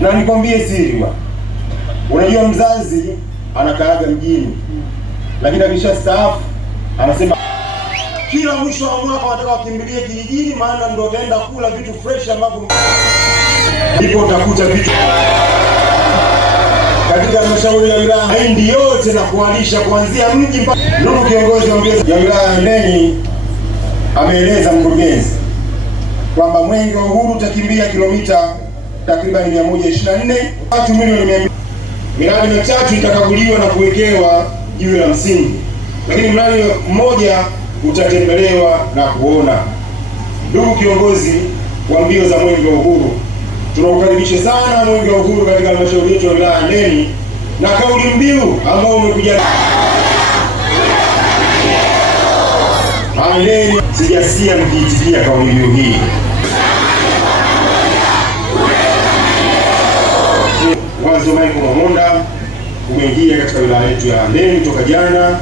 Na nikwambie siri bwana, unajua mzazi anakaaga mjini, lakini akishastaafu anasema kila mwisho wa mwaka wanataka wakimbilie kijijini, maana ndio wataenda kula vitu fresh ambavyo ndipo utakuta vitu katika halmashauri ya wilaya Hindi yote na kualisha kuanzia mji mpaka. Ndugu kiongozi wa wilaya ya Handeni ameeleza mkurugenzi kwamba Mwenge wa Uhuru utakimbia kilomita takriban 124, watu milioni 100. Miradi mitatu itakaguliwa na kuwekewa jiwe la msingi, lakini mradi mmoja utatembelewa na kuona. Ndugu kiongozi wa mbio za Mwenge wa Uhuru, tunaukaribisha sana Mwenge wa Uhuru katika halmashauri yetu ya wilaya ya Handeni, na kauli mbiu ambao umekuja Handeni, sijasikia mkiitikia kauli mbiu hii. Mwanzo Michael Mamonda umeingia katika wilaya yetu ya Handeni toka jana,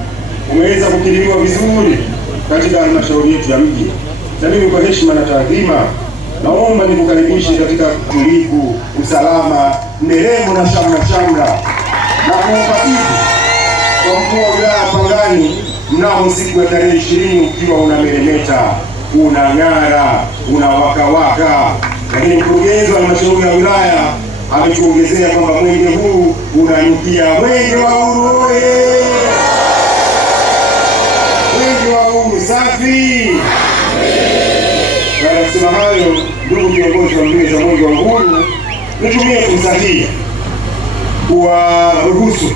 umeweza kukirimiwa vizuri katika halmashauri yetu ya mji. Na mimi kwa heshima na taadhima naomba nikukaribishe katika tulivu, usalama, nderemo na shamra na kuukabidhi kwa mkuu wa wilaya Pangani mnamo siku ya tarehe 20 ukiwa unameremeta, unang'ara, unawakawaka. Lakini mkurugenzi wa halmashauri ya wilaya ametuongezea kwamba mwenge huu unanukia Mwenge wa Uhuru oye! Mwenge wa Uhuru safi! Baada ya kusema hayo, ndugu kiongozi wa mbio za Mwenge wa Uhuru, nitumie fursa hii kuwaruhusu